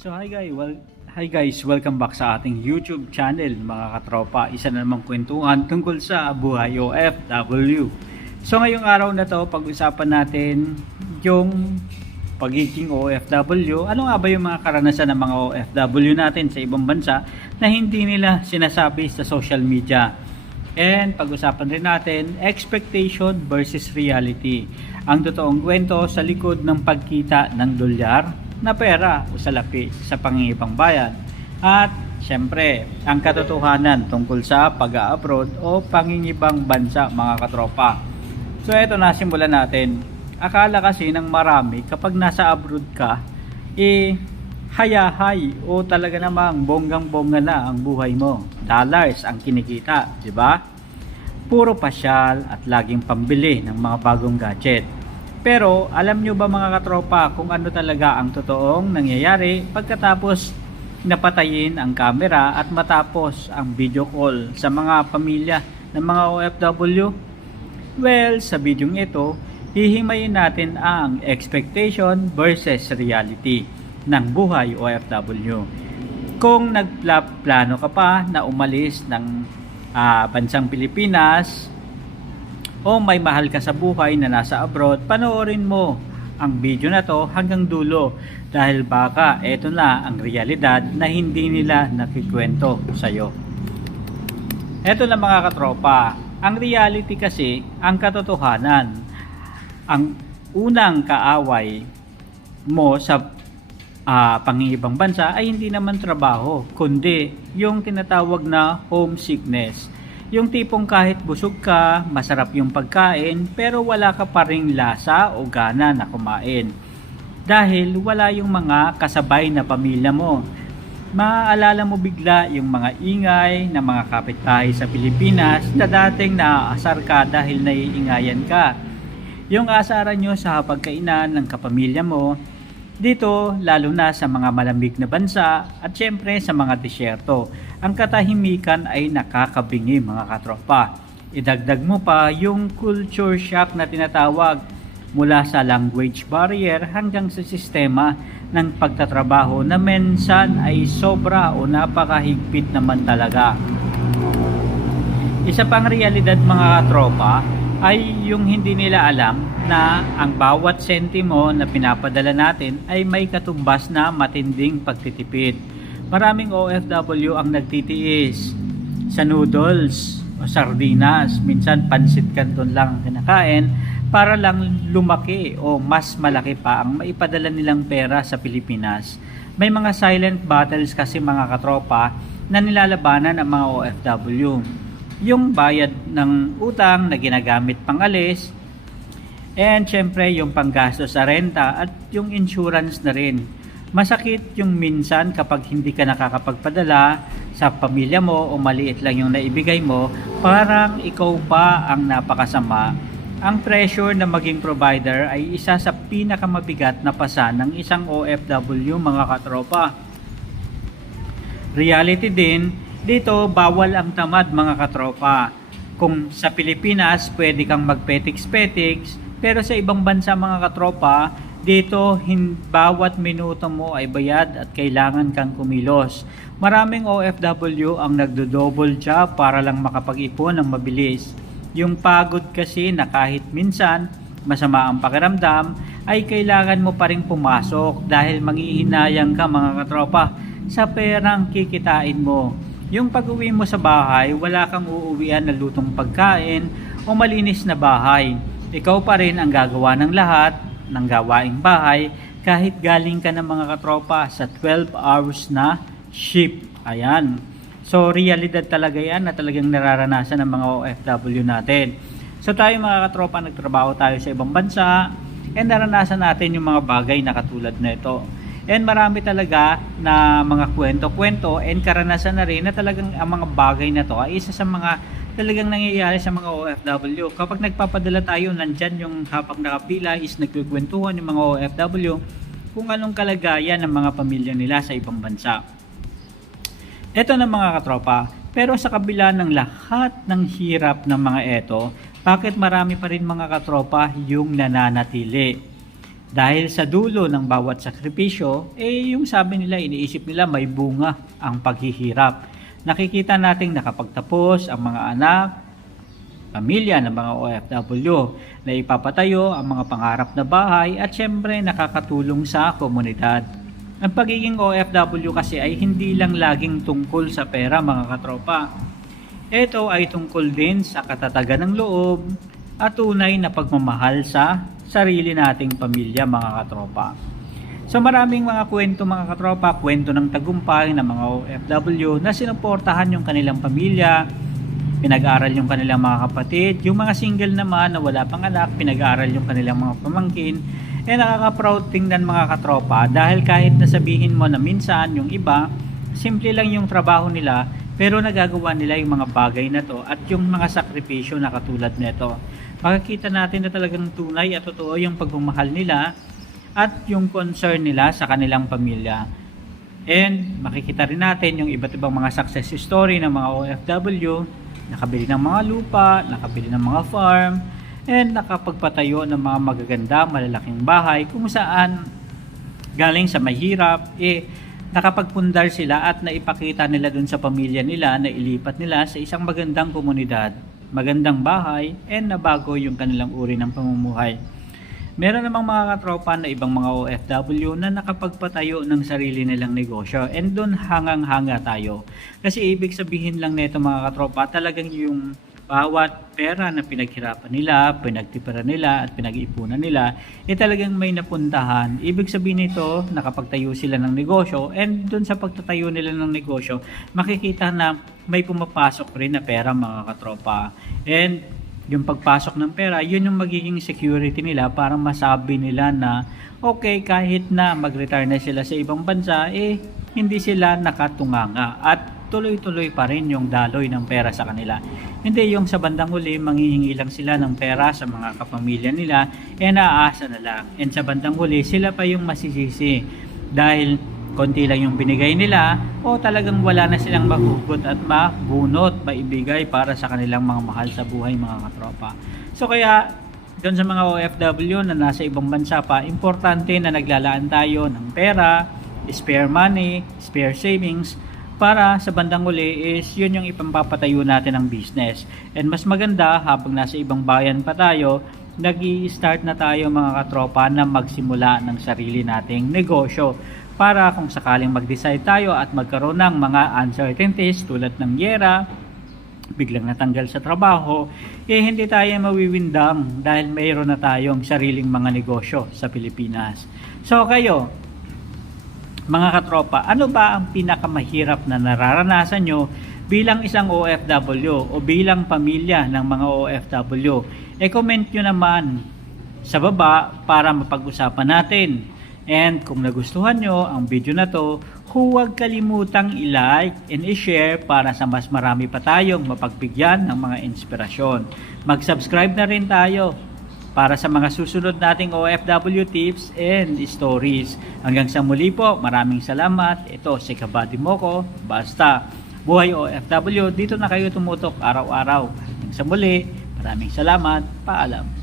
So hi guys, welcome back sa ating YouTube channel mga katropa. Isa na namang kwentuhan tungkol sa buhay OFW. So ngayong araw na to, pag-usapan natin yung pagiging OFW. Ano nga ba yung mga karanasan ng mga OFW natin sa ibang bansa na hindi nila sinasabi sa social media? And pag-usapan rin natin expectation versus reality. Ang totoong kwento sa likod ng pagkita ng dolyar na pera o salapi sa pangingibang bayan. At syempre, ang katotohanan tungkol sa pag-a-abroad o pangingibang bansa mga katropa. So eto na, simulan natin. Akala kasi ng marami kapag nasa abroad ka, hayahay o talaga namang bonggang-bongga na ang buhay mo. Dollars ang kinikita, di ba? Puro pasyal at laging pambili ng mga bagong gadget. Pero alam nyo ba mga katropa kung ano talaga ang totoong nangyayari pagkatapos napatayin ang camera at matapos ang video call sa mga pamilya ng mga OFW? Well, sa video ito, hihimayin natin ang expectation versus reality ng buhay OFW. Kung nagplano ka pa na umalis ng bansang Pilipinas, o may mahal ka sa buhay na nasa abroad, panoorin mo ang video na to hanggang dulo dahil baka eto na ang realidad na hindi nila nakikwento sa'yo. Eto na mga katropa, ang reality kasi, ang katotohanan, ang unang kaaway mo sa pangingibang bansa ay hindi naman trabaho, kundi yung tinatawag na homesickness. Yung tipong kahit busog ka, masarap yung pagkain, pero wala ka pa ring lasa o gana na kumain. Dahil wala yung mga kasabay na pamilya mo. Maaalala mo bigla yung mga ingay ng mga kapitbahay sa Pilipinas na dating naaasar ka dahil naiingayan ka. Yung asaran nyo sa pagkainan ng kapamilya mo, dito, lalo na sa mga malamig na bansa at syempre sa mga disyerto, ang katahimikan ay nakakabingi mga katropa. Idagdag mo pa yung culture shock na tinatawag mula sa language barrier hanggang sa sistema ng pagtatrabaho na minsan ay sobra o napakahigpit naman talaga. Isa pang realidad mga katropa ay yung hindi nila alam na ang bawat sentimo na pinapadala natin ay may katumbas na matinding pagtitipid. Maraming OFW ang nagtitiis sa noodles o sardinas, minsan pansit canton lang ang kinakain para lang lumaki o mas malaki pa ang maipadala nilang pera sa Pilipinas. May mga silent battles kasi mga katropa na nilalabanan ng mga OFW. Yung bayad ng utang na ginagamit pang alis, and syempre yung panggasto sa renta at yung insurance na rin. Masakit yung minsan kapag hindi ka nakakapagpadala sa pamilya mo o maliit lang yung naibigay mo, parang ikaw pa ang napakasama. Ang pressure na maging provider ay isa sa pinakamabigat na pasa ng isang OFW mga katropa. Reality din, dito bawal ang tamad mga katropa. Kung sa Pilipinas pwede kang magpetiks-petiks, pero sa ibang bansa mga katropa, dito bawat minuto mo ay bayad at kailangan kang kumilos. Maraming OFW ang nagdo-double job para lang makapag-ipon ng mabilis. Yung pagod kasi na kahit minsan masama ang pakiramdam ay kailangan mo pa rin pumasok dahil manghihinayang ka mga katropa sa perang kikitain mo. Yung pag-uwi mo sa bahay, wala kang uuwian na lutong pagkain o malinis na bahay. Ikaw pa rin ang gagawa ng lahat ng gawaing bahay kahit galing ka ng mga katropa sa 12 hours na shift. Ayan. So, realidad talaga yan na talagang nararanasan ng mga OFW natin. So, tayo mga katropa, nagtrabaho tayo sa ibang bansa and naranasan natin yung mga bagay na katulad na ito. And marami talaga na mga kwento-kwento and karanasan na rin na talagang ang mga bagay na to ay isa sa mga talagang nangyayari sa mga OFW. Kapag nagpapadala tayo, nandyan yung habang nakapila is nagkukwentuhan yung mga OFW kung anong kalagayan ng mga pamilya nila sa ibang bansa. Ito na mga katropa, pero sa kabila ng lahat ng hirap ng mga ito, bakit marami pa rin mga katropa yung nananatili? Dahil sa dulo ng bawat sakripisyo, yung sabi nila, iniisip nila may bunga ang paghihirap. Nakikita nating nakapagtapos ang mga anak, pamilya ng mga OFW na ipapatayo ang mga pangarap na bahay at syempre nakakatulong sa komunidad. Ang pagiging OFW kasi ay hindi lang laging tungkol sa pera mga katropa. Ito ay tungkol din sa katatagan ng loob at tunay na pagmamahal sa sarili nating pamilya mga katropa. So maraming mga kwento mga katropa, kwento ng tagumpay ng mga OFW na sinuportahan yung kanilang pamilya, pinag-aral yung kanilang mga kapatid, yung mga single naman na wala pang anak, pinag-aral yung kanilang mga pamangkin. Nakaka-proud tingnan mga katropa dahil kahit nasabihin mo na minsan yung iba, simple lang yung trabaho nila pero nagagawa nila yung mga bagay na to at yung mga sakripisyo na katulad nito. Makikita natin na talagang tunay at totoo yung pagmamahal nila at yung concern nila sa kanilang pamilya. And makikita rin natin yung iba't ibang mga success story ng mga OFW, nakabili ng mga lupa, nakabili ng mga farm, and nakapagpatayo ng mga magaganda, malalaking bahay kung saan galing sa mahirap, nakapagpundar sila at naipakita nila dun sa pamilya nila na ilipat nila sa isang magandang komunidad, magandang bahay, and nabago yung kanilang uri ng pamumuhay. Meron namang mga katropa na ibang mga OFW na nakapagpatayo ng sarili nilang negosyo and doon hangang-hanga tayo. Kasi ibig sabihin lang nito mga katropa, talagang yung bawat pera na pinaghirapan nila, pinagtipiran nila at pinag-iipunan nila, talagang may napuntahan. Ibig sabihin nito, nakapagtayo sila ng negosyo and dun sa pagtatayo nila ng negosyo, makikita na may pumapasok rin na pera mga katropa. And yung pagpasok ng pera, yun yung magiging security nila para masabi nila na okay, kahit na mag-retire na sila sa ibang bansa, hindi sila nakatunganga at tuloy-tuloy pa rin yung daloy ng pera sa kanila. Hindi yung sa bandang huli, manghihingi lang sila ng pera sa mga kapamilya nila, naaasa na lang. And sa bandang huli, sila pa yung masisisi dahil konti lang yung binigay nila o talagang wala na silang mahugot at mabunot, maibigay para sa kanilang mga mahal sa buhay mga katropa. So kaya doon sa mga OFW na nasa ibang bansa pa, importante na naglalaan tayo ng pera, spare money, spare savings, para sa bandang uli is yun yung ipampapatayo natin ng business. And mas maganda habang nasa ibang bayan pa tayo, nag-i-start na tayo mga katropa na magsimula ng sarili nating negosyo. Para kung sakaling mag-decide tayo at magkaroon ng mga uncertainties tulad ng giyera, biglang natanggal sa trabaho, hindi tayo mawiwindang dahil mayroon na tayong sariling mga negosyo sa Pilipinas. So kayo, mga katropa, ano ba ang pinakamahirap na nararanasan nyo bilang isang OFW o bilang pamilya ng mga OFW? Comment nyo naman sa baba para mapag-usapan natin. And kung nagustuhan nyo ang video na to, huwag kalimutang i-like and i-share para sa mas marami pa tayong mapagbigyan ng mga inspirasyon. Mag-subscribe na rin tayo para sa mga susunod nating OFW tips and stories. Hanggang sa muli po, maraming salamat. Ito si Kabady Moko, basta buhay OFW, dito na kayo tumutok araw-araw. Hanggang sa muli, maraming salamat. Paalam.